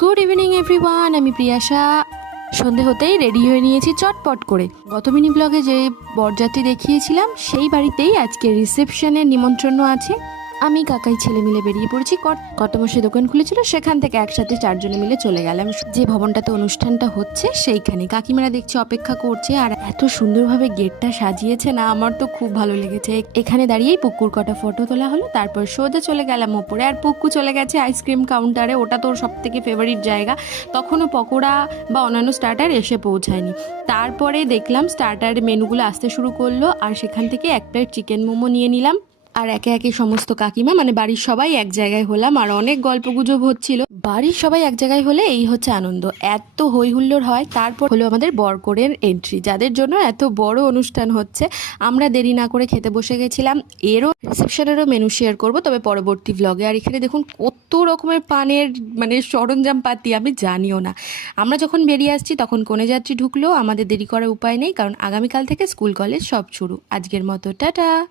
Good evening everyone, আমি প্রিয়াশা। সন্ধে হতেই রেডি হয়ে নিয়েছি চটপট করে। গত মিনি ব্লগে যে বরযাত্রী দেখিয়েছিলাম সেই বাড়িতেই আজকে রিসেপশনের নিমন্ত্রণ আছে। আমি কাকাই ছেলে মিলে বেরিয়ে পড়েছি। কর্তামশাই দোকান খুলেছিল, সেখান থেকে একসাথে চারজনে মিলে চলে গেলাম যে ভবনটাতে অনুষ্ঠানটা হচ্ছে সেইখানে। কাকিমারা দেখছি অপেক্ষা করছে, আর এত সুন্দরভাবে গেটটা সাজিয়েছে না, আমার তো খুব ভালো লেগেছে। এখানে দাঁড়িয়েই পুকুর কটা ফটো তোলা হলো, তারপর সোজা চলে গেলাম ওপরে। আর পুক্কু চলে গেছে আইসক্রিম কাউন্টারে, ওটা তোর সব থেকে ফেভারিট জায়গা। তখনও পকোড়া বা অন্যান্য স্টার্টার এসে পৌঁছায়নি। তারপরে দেখলাম স্টার্টার মেনুগুলো আসতে শুরু করলো, আর সেখান থেকে এক প্লেট চিকেন মোমো নিয়ে নিলাম। আর একে একে সমস্ত কাকিমা মানে বাড়ির সবাই এক জায়গায় হলাম, আর অনেক গল্পগুজব হচ্ছিল। বাড়ির সবাই এক জায়গায় হলে এই হচ্ছে আনন্দ, এত হই হুল্লোড় হয়। তারপর হলো আমাদের বরকনের এন্ট্রি, যাদের জন্য এত বড় অনুষ্ঠান হচ্ছে। আমরা দেরি না করে খেতে বসে গেছিলাম। এরও রিসেপশনেরও মেনু শেয়ার করব, তবে পরবর্তী ভ্লগে। আর এখানে দেখুন কত রকমের পানের মানে সরঞ্জাম পাতি, আমি জানিও না। আমরা যখন বেরিয়ে আসছি তখন কনে যাত্রী ঢুকলো। আমাদের দেরি করার উপায় নেই, কারণ আগামীকাল থেকে স্কুল কলেজ সব শুরু। আজকের মতো টাটা।